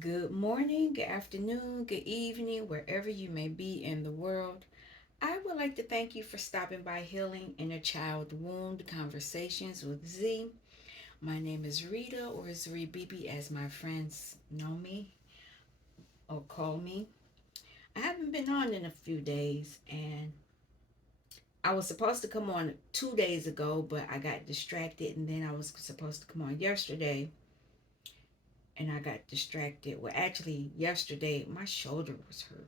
Good morning, good afternoon, good evening, wherever you may be in the world. I would like to thank you for stopping by Healing Inner Child Wound Conversations with Z. My name is Rita, or Zri Bibi as my friends know me or call me. I haven't been on in a few days, and I was supposed to come on 2 days ago, but I got distracted, and then I was supposed to come on yesterday, and I got distracted. Well, actually, yesterday my shoulder was hurt.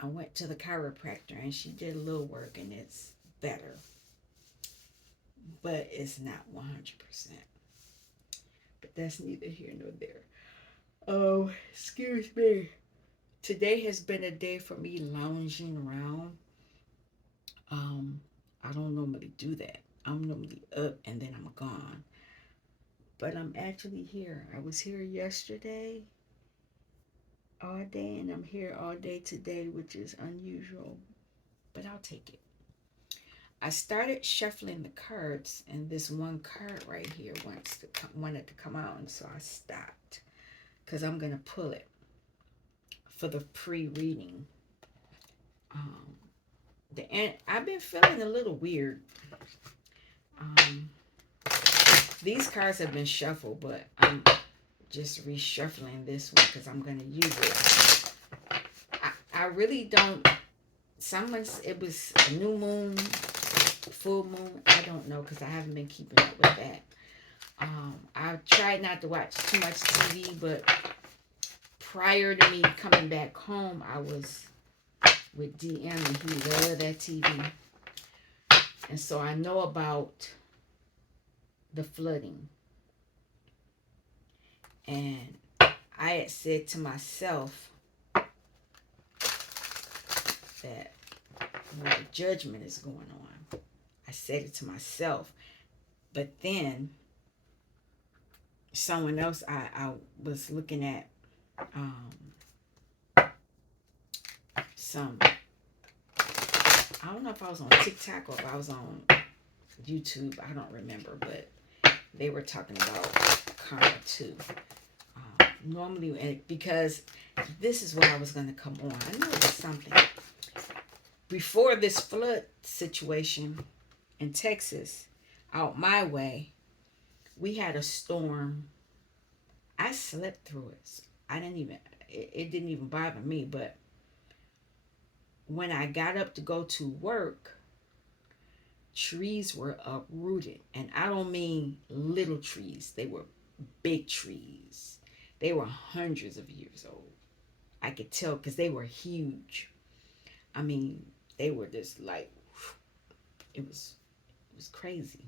I went to the chiropractor and she did a little work and it's better, but it's not 100%. But that's neither here nor there. Oh, excuse me. Today has been a day for me lounging around. Um, I don't normally do that. I'm normally up and then I'm gone. But I'm actually here. I was here yesterday all day and I'm here all day today, which is unusual, but I'll take it. I started shuffling the cards, and this one card right here wanted to come out, and so I stopped because I'm gonna pull it for the pre-reading. Um, I've been feeling a little weird. Um, these cards have been shuffled, but I'm just reshuffling this one because I'm gonna use it. I really don't. It was a new moon, full moon. I don't know because I haven't been keeping up with that. I tried not to watch too much TV, but prior to me coming back home, I was with DM and he loved that TV. And so I know about the flooding. And I had said to myself that judgment is going on. I said it to myself. But then someone else, I was looking at um, some, I don't know if I was on TikTok or if I was on YouTube. I don't remember, but they were talking about karma too. Normally, because this is where I was going to come on. I knew it was something. Before this flood situation in Texas, out my way, we had a storm. I slept through it. It didn't even bother me. But when I got up to go to work, trees were uprooted. And I don't mean little trees, they were big trees. They were hundreds of years old. I could tell because they were huge. I mean, they were just like, it was crazy.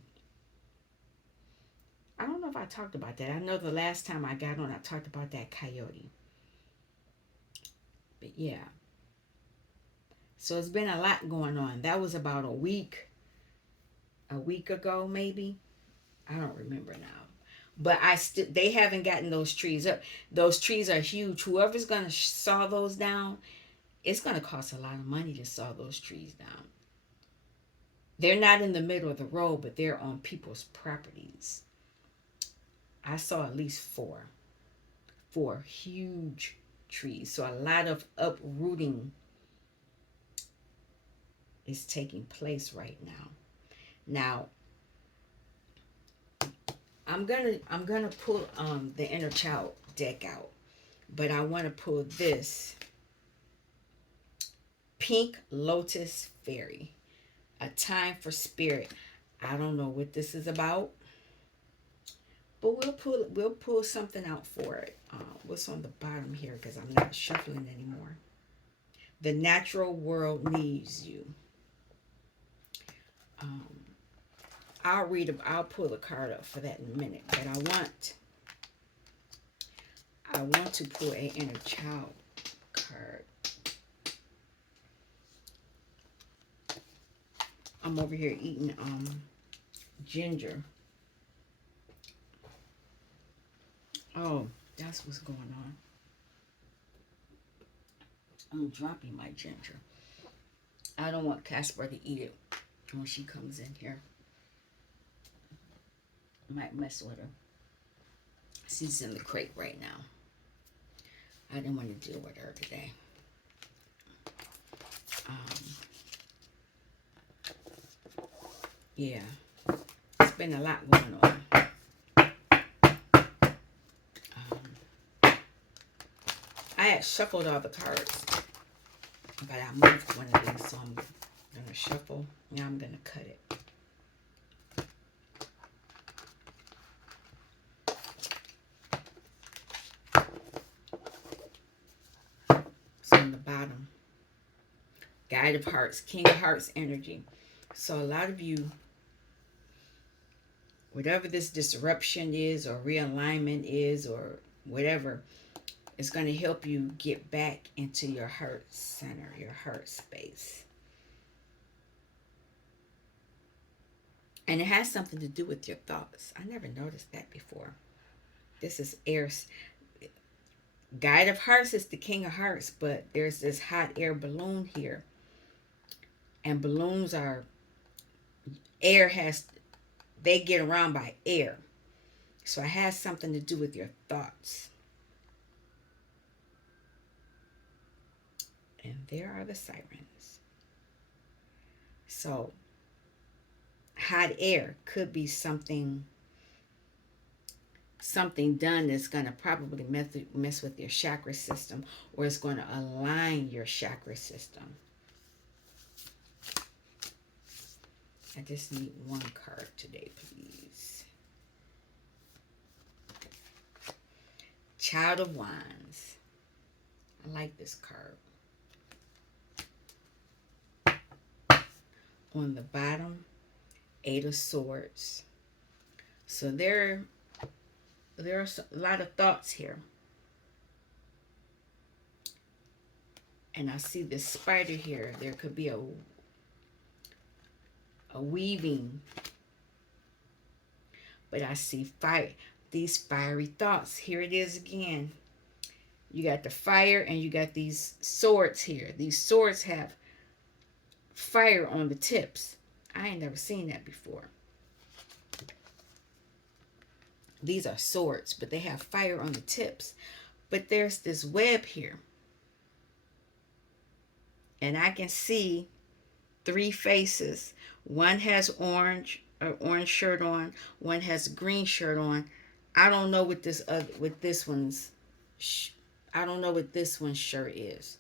I don't know if I talked about that. I know the last time I got on, I talked about that coyote. But yeah, so it's been a lot going on. That was about a week ago, maybe. I don't remember now. But they haven't gotten those trees up. Those trees are huge. Whoever's gonna saw those down, it's gonna cost a lot of money to saw those trees down. They're not in the middle of the road, but they're on people's properties. I saw at least four huge trees. So a lot of uprooting is taking place right now. Now, I'm gonna pull the inner child deck out, but I want to pull this pink lotus fairy, a time for spirit. I don't know what this is about, but we'll pull something out for it. What's on the bottom here? Because I'm not shuffling anymore. The natural world needs you. Um, I'll pull the card up for that in a minute. But I want to pull a inner child card. I'm over here eating ginger. Oh, that's what's going on. I'm dropping my ginger. I don't want Casper to eat it when she comes in here. Might mess with her. She's in the crate right now. I didn't want to deal with her today. Yeah, it's been a lot going on. I had shuffled all the cards, but I moved one of these, so I'm going to shuffle. Now I'm going to cut it. So on the bottom, Guide of Hearts, King of Hearts energy. So a lot of you, whatever this disruption is or realignment is or whatever, it's going to help you get back into your heart center, your heart space. And it has something to do with your thoughts. I never noticed that before. This is air. Guide of Hearts is the King of Hearts, but there's this hot air balloon here. And balloons are, air has, they get around by air. So it has something to do with your thoughts. And there are the sirens. So hot air could be something done that's going to probably mess with your chakra system, or it's going to align your chakra system. I just need one card today, please. Child of Wands. I like this card. On the bottom, Eight of Swords. So there are a lot of thoughts here. And I see this spider here. There could be a weaving. But I see fire. These fiery thoughts. Here it is again. You got the fire and you got these swords here. These swords have fire on the tips. I ain't never seen that before. These are swords, but they have fire on the tips. But there's this web here. And I can see three faces. One has orange shirt on. One has a green shirt on. I don't know what this one's I don't know what this one's shirt is.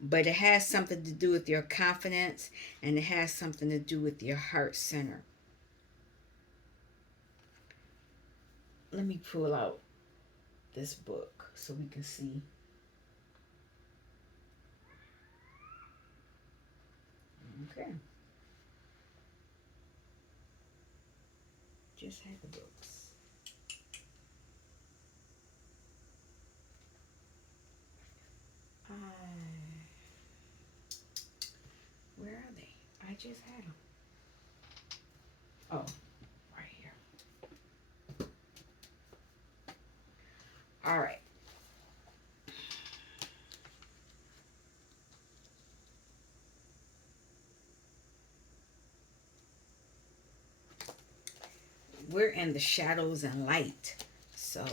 But it has something to do with your confidence, and it has something to do with your heart center. Let me pull out this book so we can see. Okay. Just had the books. Where are they? I just had them. Oh, right here. All right. We're in the shadows and light. So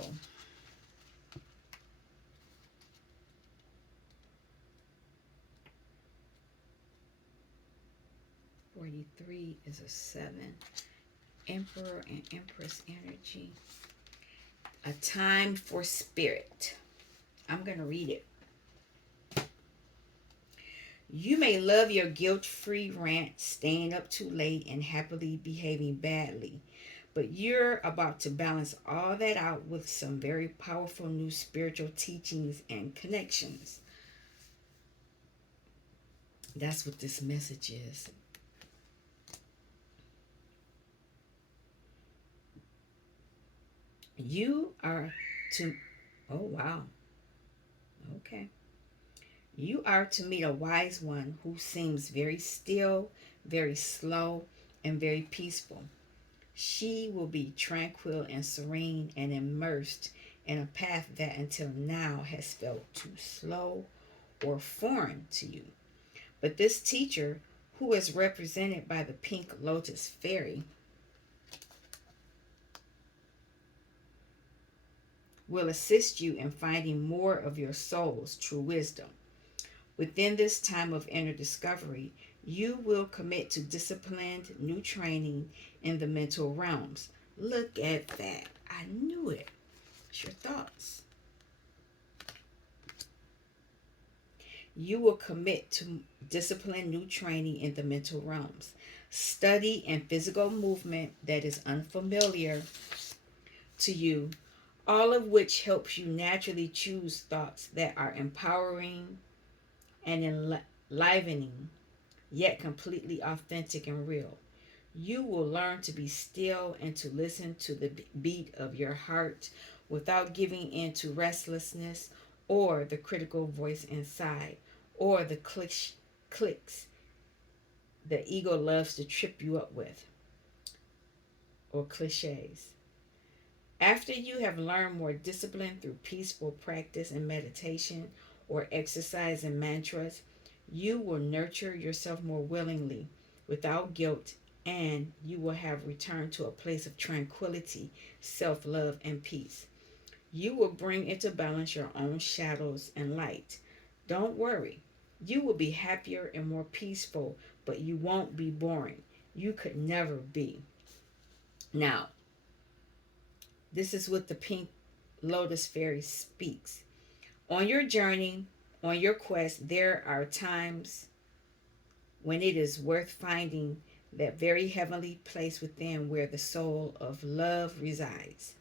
43 is a 7. Emperor and Empress energy. A time for spirit. I'm going to read it. You may love your guilt-free rant, staying up too late and happily behaving badly. But you're about to balance all that out with some very powerful new spiritual teachings and connections. That's what this message is. You are to... Oh, wow. Okay. You are to meet a wise one who seems very still, very slow, and very peaceful. She will be tranquil and serene and immersed in a path that until now has felt too slow or foreign to you. But this teacher, who is represented by the pink lotus fairy, will assist you in finding more of your soul's true wisdom. Within this time of inner discovery, you will commit to disciplined new training in the mental realms. Look at that. I knew it. What's your thoughts? You will commit to disciplined new training in the mental realms. Study and physical movement that is unfamiliar to you, all of which helps you naturally choose thoughts that are empowering and enlivening, yet completely authentic and real. You will learn to be still and to listen to the beat of your heart without giving in to restlessness or the critical voice inside or the clicks the ego loves to trip you up with or cliches. After you have learned more discipline through peaceful practice and meditation or exercise and mantras, you will nurture yourself more willingly, without guilt, and you will have returned to a place of tranquility, self love, and peace. You will bring into balance your own shadows and light. Don't worry, you will be happier and more peaceful, but you won't be boring. You could never be. Now, this is what the pink lotus fairy speaks. On your journey, on your quest, there are times when it is worth finding that very heavenly place within where the soul of love resides.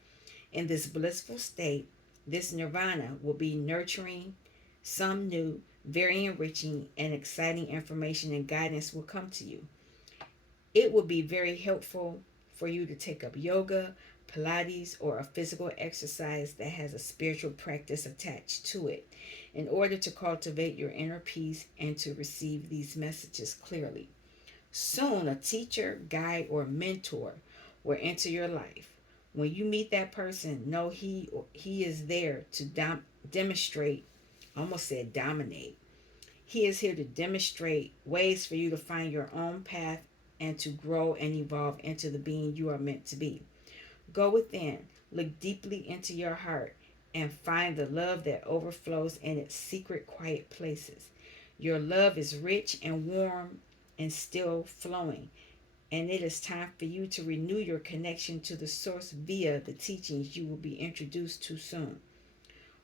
In this blissful state, this nirvana will be nurturing, some new, very enriching, and exciting information and guidance will come to you. It will be very helpful for you to take up yoga, Pilates, or a physical exercise that has a spiritual practice attached to it in order to cultivate your inner peace and to receive these messages clearly. Soon, a teacher, guide, or mentor will enter your life. When you meet that person, know he is there to demonstrate, I almost said dominate. He is here to demonstrate ways for you to find your own path and to grow and evolve into the being you are meant to be. Go within, look deeply into your heart, and find the love that overflows in its secret, quiet places. Your love is rich and warm and still flowing, and it is time for you to renew your connection to the source via the teachings you will be introduced to soon.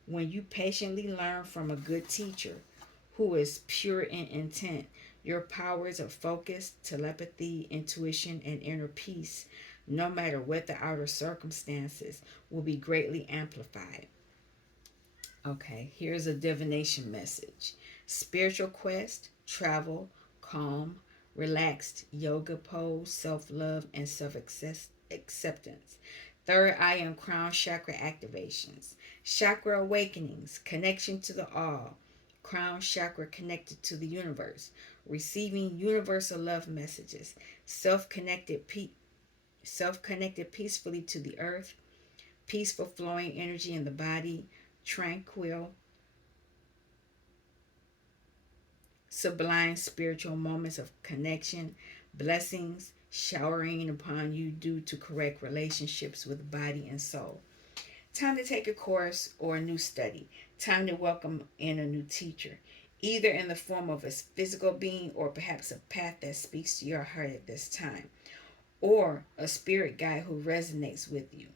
When you patiently learn from a good teacher who is pure in intent, your powers of focus, telepathy, intuition, and inner peace, no matter what the outer circumstances, will be greatly amplified. Okay, here's a divination message. Spiritual quest, travel, calm, relaxed yoga pose, self-love, and self-acceptance. Third eye and crown chakra activations. Chakra awakenings, connection to the all. Crown chakra connected to the universe. Receiving universal love messages. Self-connected peacefully to the earth. Peaceful flowing energy in the body. Tranquil, sublime spiritual moments of connection, blessings showering upon you due to correct relationships with body and soul. Time to take a course or a new study. Time to welcome in a new teacher, either in the form of a physical being or perhaps a path that speaks to your heart at this time, or a spirit guide who resonates with you.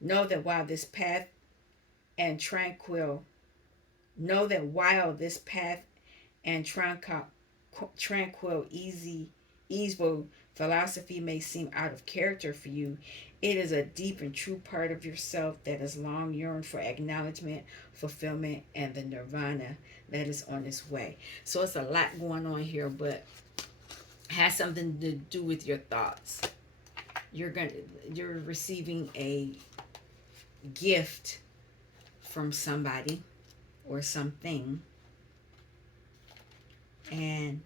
Know that while this path and tranquil Know that while this path and tranquil, easeful philosophy may seem out of character for you, it is a deep and true part of yourself that has long yearned for acknowledgement, fulfillment, and the nirvana that is on its way. So it's a lot going on here, but has something to do with your thoughts. You're receiving a gift from somebody or something, and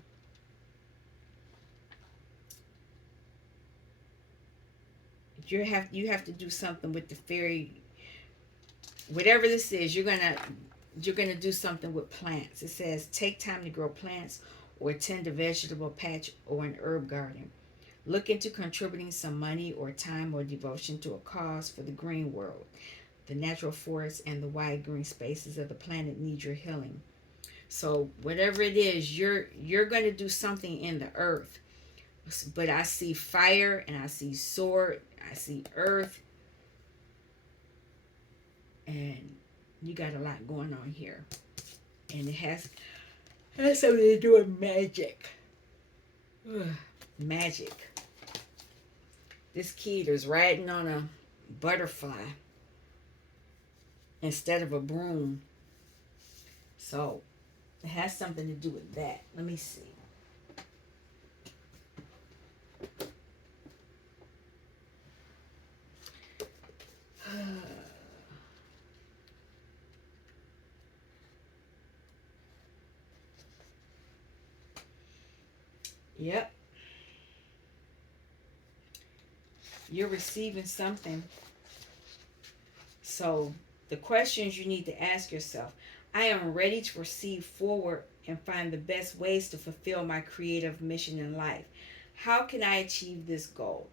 you have to do something with the fairy. Whatever this is, you're gonna do something with plants. It says take time to grow plants or tend a vegetable patch or an herb garden. Look into contributing some money or time or devotion to a cause for the green world. The natural forests and the wide green spaces of the planet need your healing. So whatever it is, you're going to do something in the earth. But I see fire and I see sword, I see earth, and you got a lot going on here. And it has something to do with magic. Ugh, magic. This kid is riding on a butterfly instead of a broom. So it has something to do with that. Let me see. Yep. You're receiving something. So the questions you need to ask yourself: I am ready to proceed forward and find the best ways to fulfill my creative mission in life. How can I achieve this goal?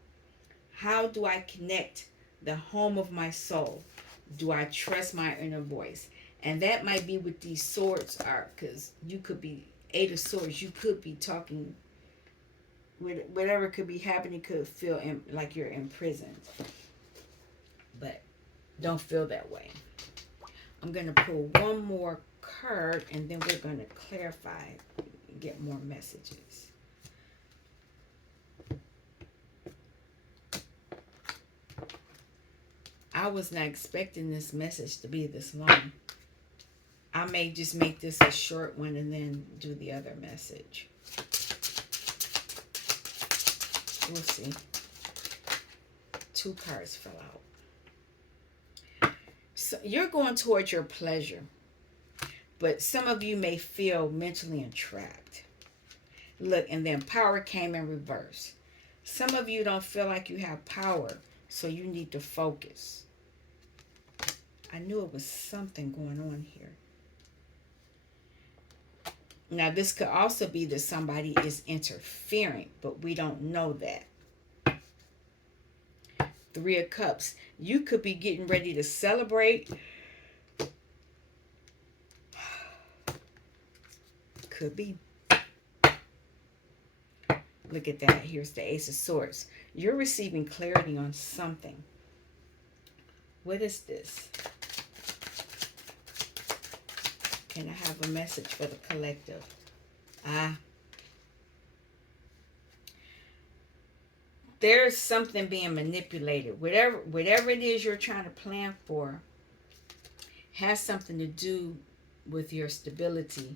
How do I connect the home of my soul? Do I trust my inner voice? And that might be what these swords are, because you could be Eight of Swords. You could be talking with whatever could be happening. Could feel like you're imprisoned, but don't feel that way. I'm going to pull one more card, and then we're going to clarify and get more messages. I was not expecting this message to be this long. I may just make this a short one and then do the other message. We'll see. 2 cards fell out. So you're going towards your pleasure, but some of you may feel mentally entrapped. Look, and then power came in reverse. Some of you don't feel like you have power, so you need to focus. I knew it was something going on here. Now, this could also be that somebody is interfering, but we don't know that. 3 of Cups. You could be getting ready to celebrate. Could be. Look at that. Here's the Ace of Swords. You're receiving clarity on something. What is this? Can I have a message for the collective? There's something being manipulated. Whatever it is you're trying to plan for has something to do with your stability.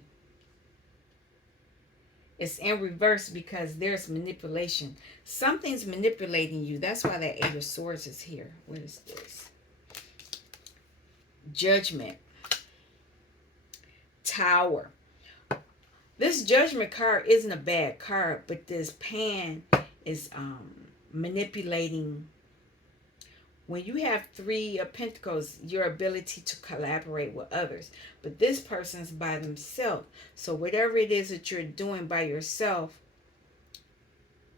It's in reverse because there's manipulation. Something's manipulating you. That's why that 8 of Swords is here. What is this? Judgment. Tower. This Judgment card isn't a bad card, but this pan is manipulating. When you have 3 of Pentacles, your ability to collaborate with others. But this person's by themselves. So whatever it is that you're doing by yourself,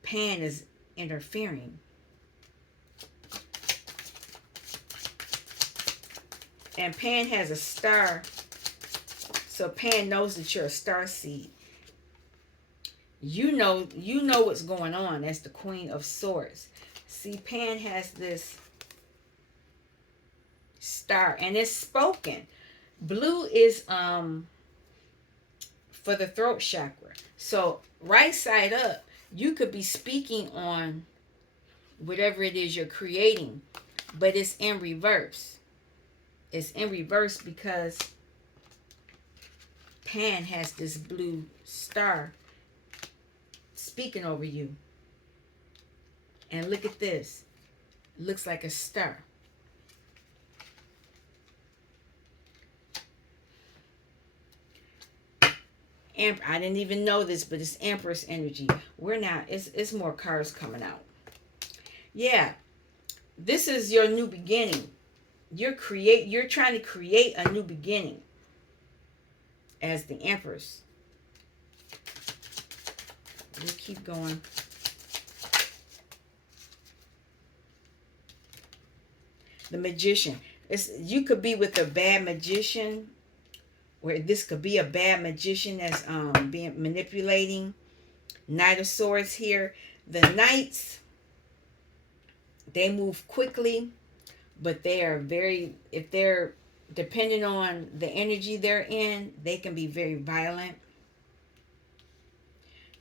Pan is interfering. And Pan has a star. So Pan knows that you're a star seed. You know what's going on. That's the Queen of Swords. See, Pan has this star, and it's spoken. Blue is for the throat chakra. So right side up, you could be speaking on whatever it is you're creating, but it's in reverse. It's in reverse because Pan has this blue star speaking over you. And look at this. It looks like a star. I didn't even know this, but it's Empress energy. We're now, it's more cards coming out. Yeah. This is your new beginning. You're trying to create a new beginning as the Empress. We'll keep going. The Magician. It's, you could be with a bad magician, where this could be a bad magician that's being manipulating. Knight of Swords here. The knights, they move quickly, but they are very, if they're depending on the energy they're in, they can be very violent.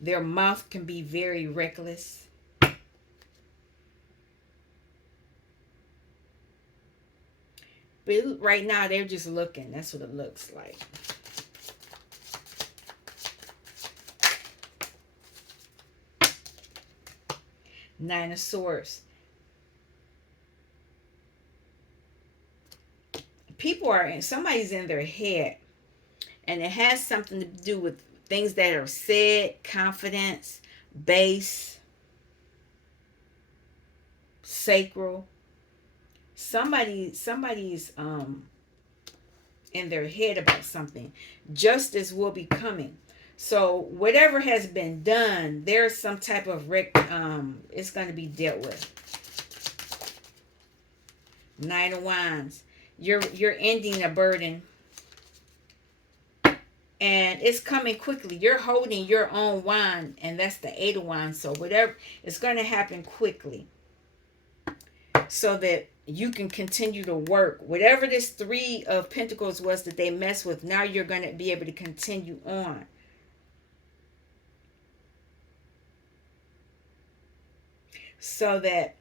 Their mouth can be very reckless. But right now they're just looking. That's what it looks like. Nine of Swords. People are in, somebody's in their head, and it has something to do with things that are said, confidence, base, sacral. Somebody's in their head about something. Justice will be coming. So whatever has been done, there's some type of it's going to be dealt with. Nine of Wands. You're ending a burden, and it's coming quickly. You're holding your own wand, and that's the Eight of Wands. So whatever, it's going to happen quickly, so that you can continue to work. Whatever this Three of Pentacles was that they messed with, now you're going to be able to continue on. So that,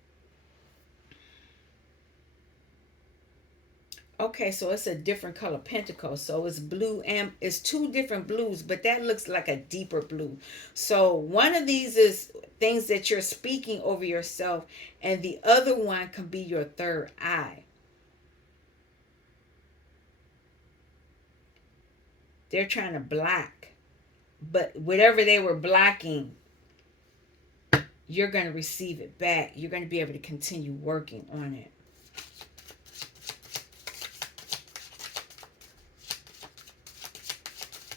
okay, so it's a different color pentacle. So it's blue, and it's two different blues, but that looks like a deeper blue. So one of these is things that you're speaking over yourself, and the other one can be your third eye. They're trying to block, but whatever they were blocking, you're going to receive it back. You're going to be able to continue working on it.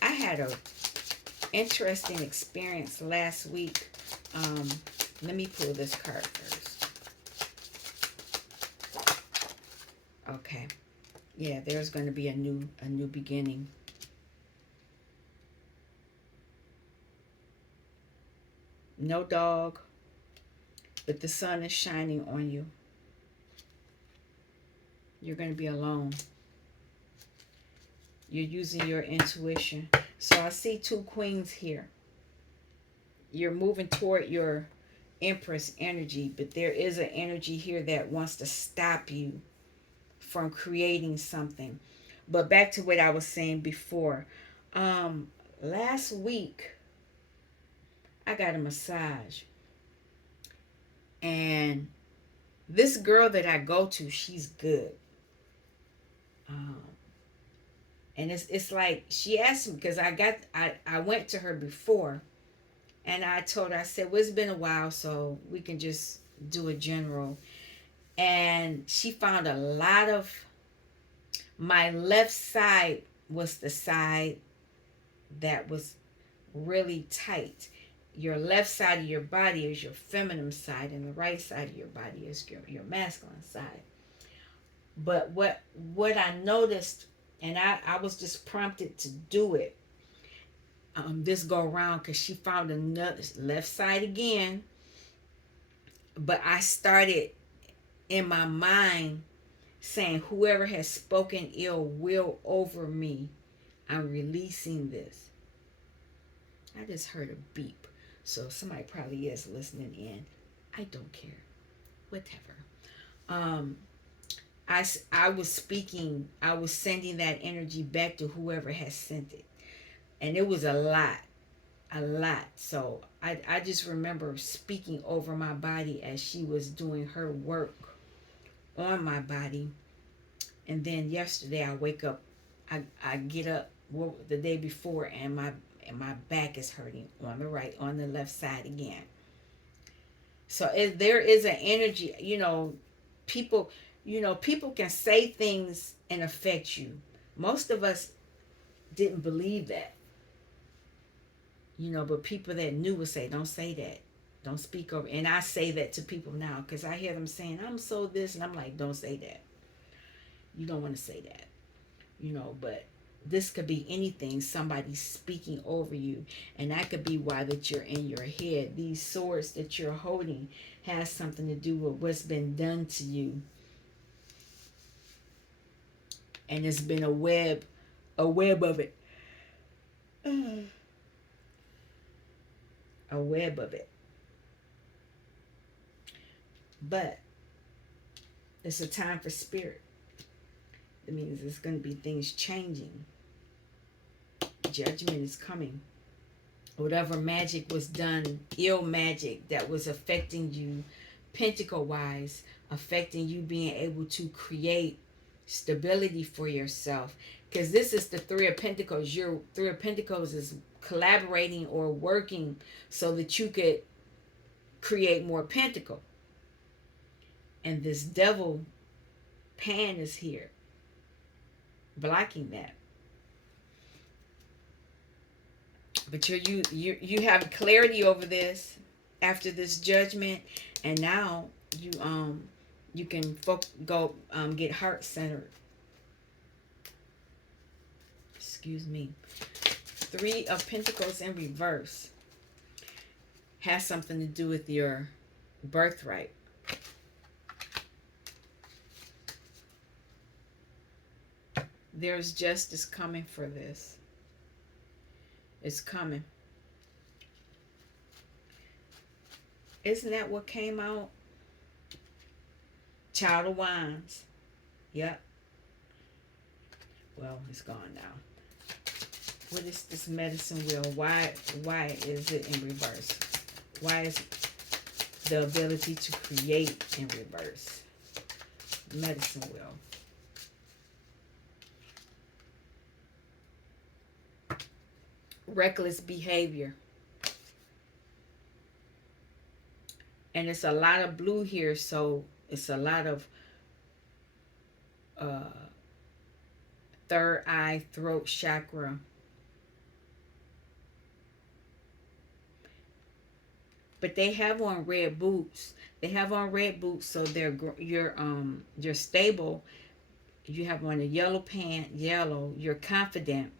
I had a interesting experience last week. Let me pull this card first. Okay. Yeah, there's going to be a new beginning. No dog, but the sun is shining on you. You're going to be alone. You're using your intuition. So I see two queens here. You're moving toward your Empress energy, but there is an energy here that wants to stop you from creating something. But back to what I was saying before. Last week, I got a massage. And this girl that I go to, she's good. And it's like, she asked me, because I went to her before, and I told her, I said, well, it's been a while, so we can just do a general. And she found a lot of, my left side was the side that was really tight. Your left side of your body is your feminine side, and the right side of your body is your masculine side. But what I noticed, and I was just prompted to do it this go around, because she found another left side again. But I started in my mind saying, whoever has spoken ill will over me, I'm releasing this. I just heard a beep, so somebody probably is listening in. I don't care, whatever. I was speaking, I was sending that energy back to whoever has sent it, and it was a lot. So I just remember speaking over my body as she was doing her work on my body. And then yesterday I wake up, I get up the day before, and my back is hurting on the left side again. So there is an energy, people people can say things and affect you. Most of us didn't believe that. But people that knew would say, don't say that. Don't speak over. And I say that to people now, because I hear them saying, I'm so this, and I'm like, don't say that. You don't want to say that, but this could be anything. Somebody speaking over you, and that could be why that you're in your head. These swords that you're holding has something to do with what's been done to you, and it's been a web of it, a web of it. But it's a time for spirit. It means there's going to be things changing. Judgment is coming. Whatever magic was done, ill magic that was affecting you, pentacle wise, affecting you being able to create stability for yourself. Because this is the Three of Pentacles. Your Three of Pentacles is collaborating or working so that you could create more pentacle. And this devil Pan is here, blocking that. But you have clarity over this after this judgment, and now you can go get heart centered. Excuse me. Three of Pentacles in reverse has something to do with your birthright. There's justice coming for this. It's coming. Isn't that what came out? Child of Wands. Yep. Well, it's gone now. What is this medicine wheel? Why is it in reverse? Why is the ability to create in reverse? Medicine wheel. Reckless behavior. And it's a lot of blue here, so it's a lot of third eye, throat chakra. But they have on red boots. They have on red boots, so you're stable. You have on a yellow pant, yellow. You're confident.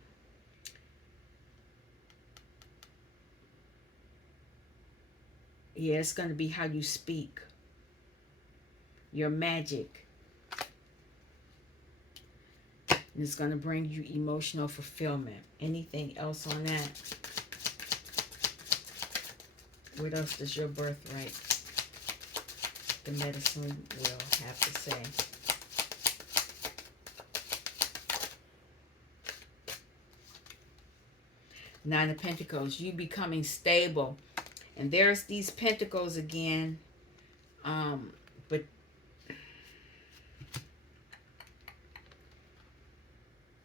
Yeah, it's going to be how you speak. Your magic. And it's going to bring you emotional fulfillment. Anything else on that? What else does your birthright, the medicine will have to say? Nine of Pentacles. You becoming stable. And there's these pentacles again. But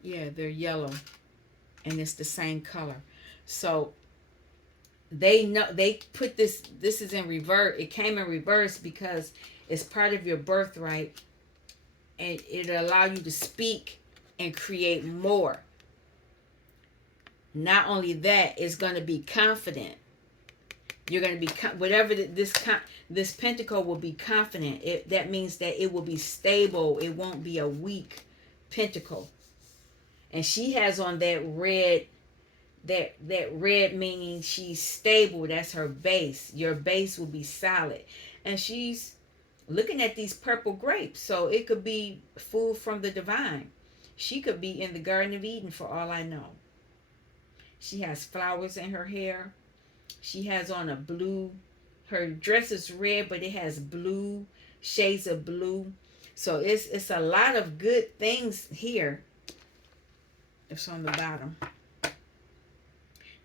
yeah, they're yellow. And it's the same color. So they know, they put this is in reverse. It came in reverse because it's part of your birthright. And it'll allow you to speak and create more. Not only that, it's going to be confident. You're going to be, whatever this pentacle will be confident. That means that it will be stable. It won't be a weak pentacle. And she has on that red, that red meaning she's stable. That's her base. Your base will be solid. And she's looking at these purple grapes. So it could be food from the divine. She could be in the Garden of Eden for all I know. She has flowers in her hair. She has on a blue, her dress is red, but it has blue, shades of blue. So it's a lot of good things here. It's on the bottom.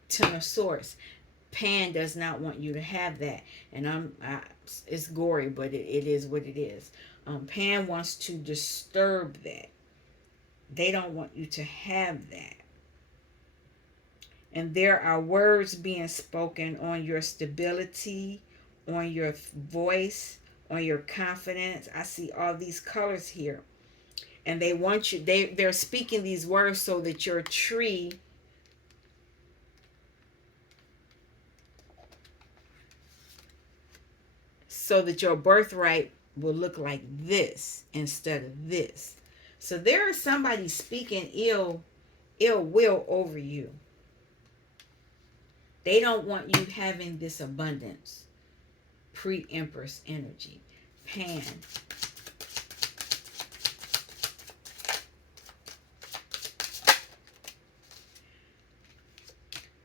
Ten of Swords. Pan does not want you to have that. And it's gory, but it is what it is. Pan wants to disturb that. They don't want you to have that. And there are words being spoken on your stability, on your voice, on your confidence. I see all these colors here. And they want you, they're speaking these words so that your tree so that your birthright will look like this instead of this. So there is somebody speaking ill will over you. They don't want you having this abundance. Pre-Empress energy. Pan.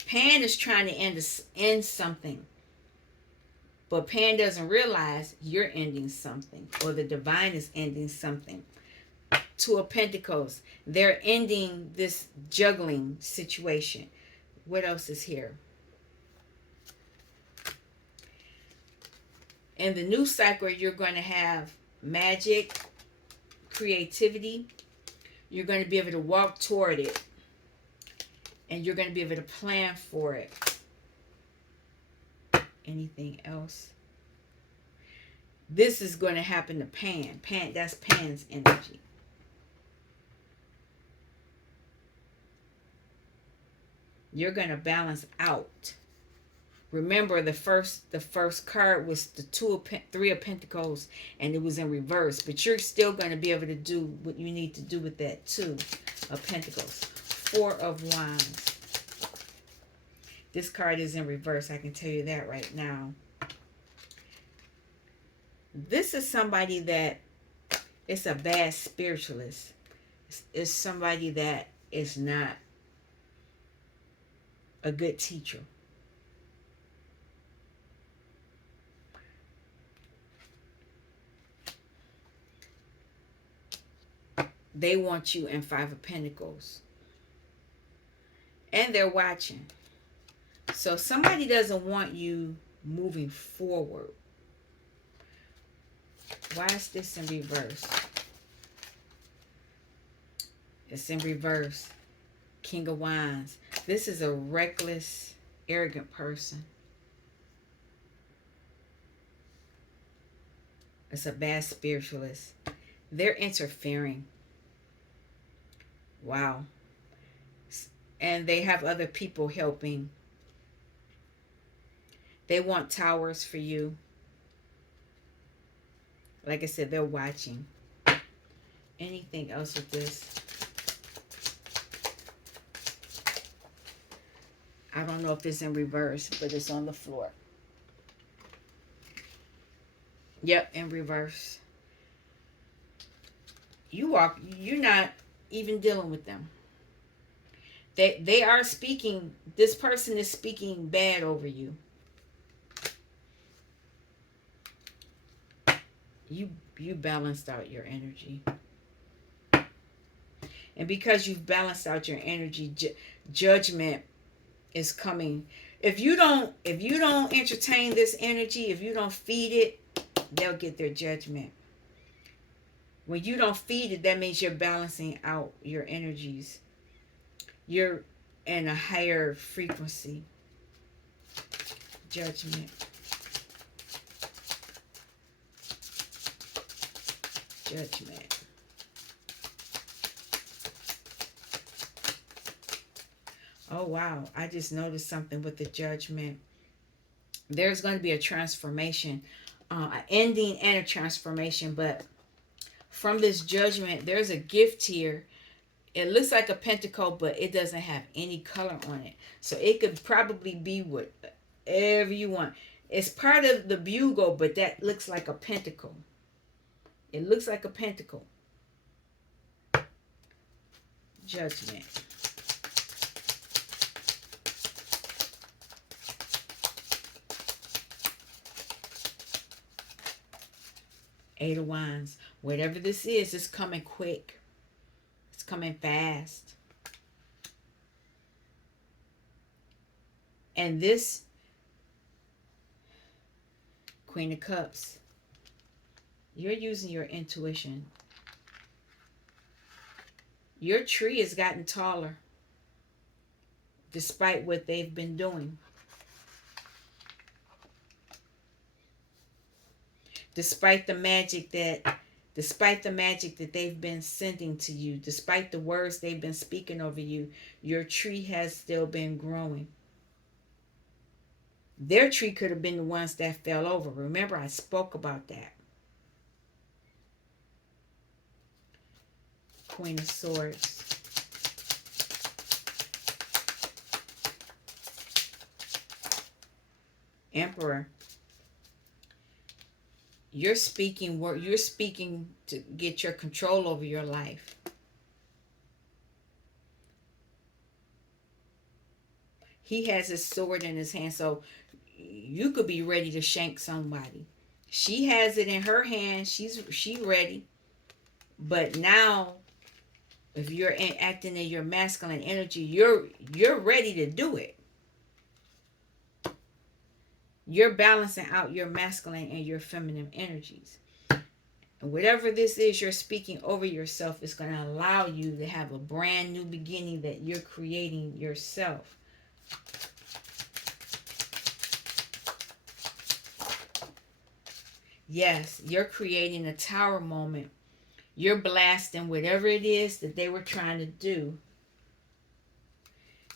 Pan is trying to end something. But Pan doesn't realize you're ending something, or the divine is ending something. Two of Pentacles. They're ending this juggling situation. What else is here? In the new cycle, you're going to have magic, creativity. You're going to be able to walk toward it. And you're going to be able to plan for it. Anything else? This is going to happen to Pan. Pan, that's Pan's energy. You're going to balance out. Remember, the first card was the Three of Pentacles, and it was in reverse. But you're still going to be able to do what you need to do with that Two of Pentacles. Four of Wands. This card is in reverse. I can tell you that right now. This is somebody that is a bad spiritualist. It's somebody that is not a good teacher. They want you in Five of Pentacles. And they're watching. So somebody doesn't want you moving forward. Why is this in reverse? It's in reverse. King of Wands. This is a reckless, arrogant person. It's a bad spiritualist. They're interfering. Wow. And they have other people helping. They want towers for you. Like I said, they're watching. Anything else with this? I don't know if it's in reverse, but it's on the floor. Yep, in reverse. You're not even dealing with them. They are speaking, this person is speaking bad over you. You balanced out your energy. And because you've balanced out your energy, judgment is coming. If you don't entertain this energy, if you don't feed it, they'll get their judgment. When you don't feed it, that means you're balancing out your energies. You're in a higher frequency. Judgment. Judgment. Oh, wow. I just noticed something with the Judgment. There's going to be a transformation, an ending and a transformation. But from this Judgment, there's a gift here. It looks like a pentacle, but it doesn't have any color on it. So it could probably be whatever you want. It's part of the bugle, but that looks like a pentacle. It looks like a pentacle. Judgment. Eight of Wands. Whatever this is, it's coming quick. It's coming fast. And this Queen of Cups. You're using your intuition. Your tree has gotten taller despite what they've been doing. Despite the magic that they've been sending to you, despite the words they've been speaking over you, your tree has still been growing. Their tree could have been the ones that fell over. Remember, I spoke about that. Queen of Swords. Emperor. You're speaking to get your control over your life. He has his sword in his hand, so you could be ready to shank somebody. She has it in her hand. She ready. But now, if you're acting in your masculine energy, you're ready to do it. You're balancing out your masculine and your feminine energies. And whatever this is you're speaking over yourself is going to allow you to have a brand new beginning that you're creating yourself. Yes, you're creating a tower moment. You're blasting whatever it is that they were trying to do.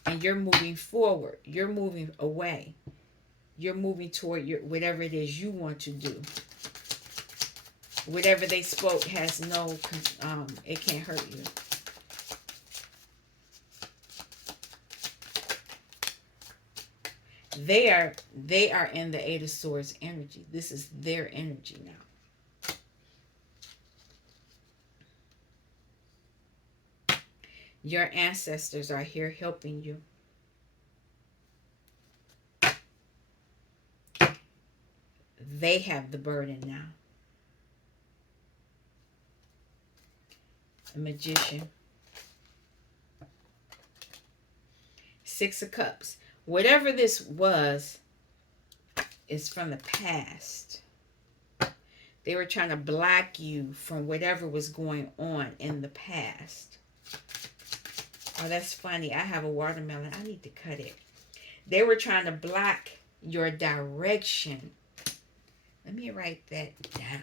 And you're moving forward. You're moving away. You're moving toward whatever it is you want to do. Whatever they spoke has no, it can't hurt you. They are in the Eight of Swords energy. This is their energy now. Your ancestors are here helping you. They have the burden now. A Magician. Six of Cups. Whatever this was is from the past. They were trying to block you from whatever was going on in the past. Oh, that's funny. I have a watermelon. I need to cut it. They were trying to block your direction. Let me write that down.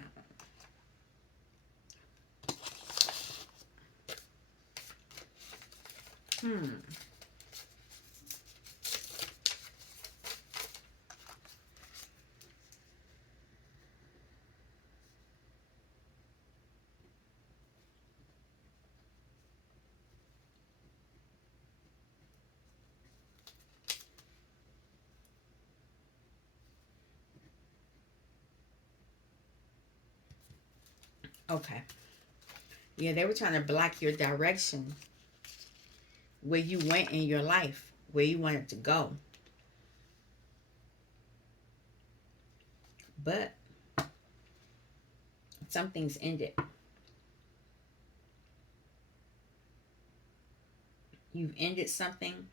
Okay. Yeah, they were trying to block your direction, where you went in your life, where you wanted to go. But something's ended. You've ended something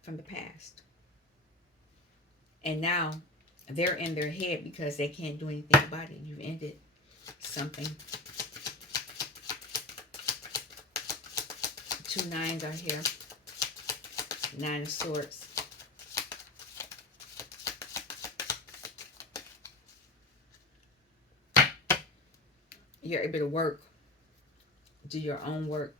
from the past. And now they're in their head because they can't do anything about it. You've ended something. 2 nines are here. 9 of Swords. You're able to work. Do your own work.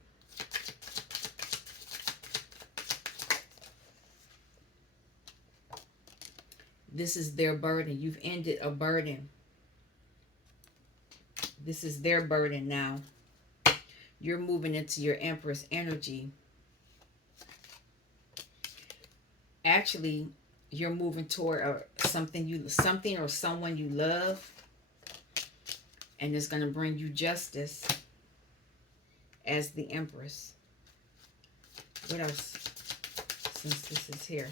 This is their burden. You've ended a burden. This is their burden now. You're moving into your Empress energy. Actually, you're moving toward something or someone you love, and it's going to bring you justice as the Empress. What else? Since this is here,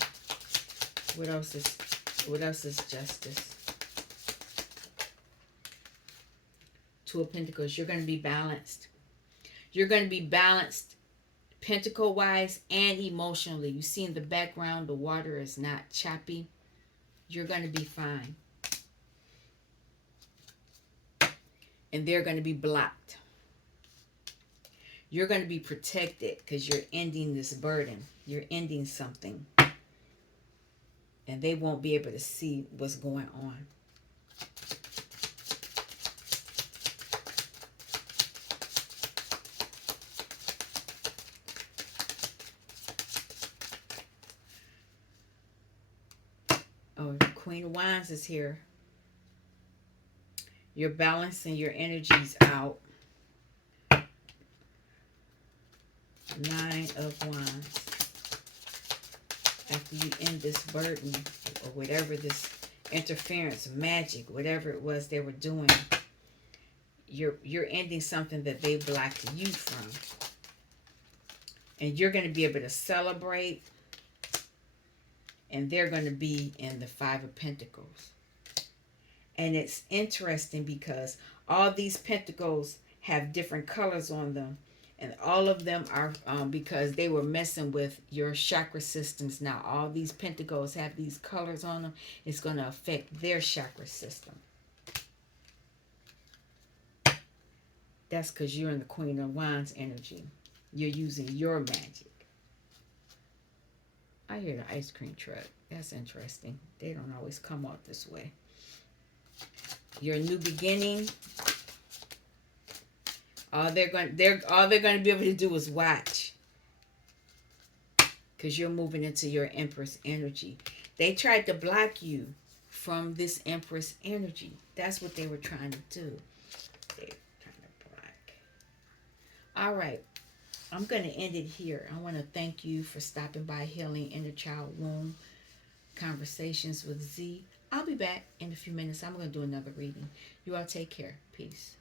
what else is justice? 2 of Pentacles. You're going to be balanced. You're going to be balanced pentacle-wise and emotionally. You see in the background, the water is not choppy. You're going to be fine. And they're going to be blocked. You're going to be protected because you're ending this burden. You're ending something. And they won't be able to see what's going on. Oh, the Queen of Wands is here. You're balancing your energies out. Nine of Wands. After you end this burden or whatever, this interference, magic, whatever it was they were doing, you're ending something that they blocked you from. And you're going to be able to celebrate, and they're going to be in the Five of Pentacles. And it's interesting because all these pentacles have different colors on them. And all of them are because they were messing with your chakra systems. Now, all these pentacles have these colors on them. It's going to affect their chakra system. That's because you're in the Queen of Wands energy. You're using your magic. I hear the ice cream truck. That's interesting. They don't always come out this way. Your new beginning. All they're going to be able to do is watch. Because you're moving into your Empress energy. They tried to block you from this Empress energy. That's what they were trying to do. They're trying to block. All right. I'm going to end it here. I want to thank you for stopping by Healing Inner Child Womb Conversations with Z. I'll be back in a few minutes. I'm going to do another reading. You all take care. Peace.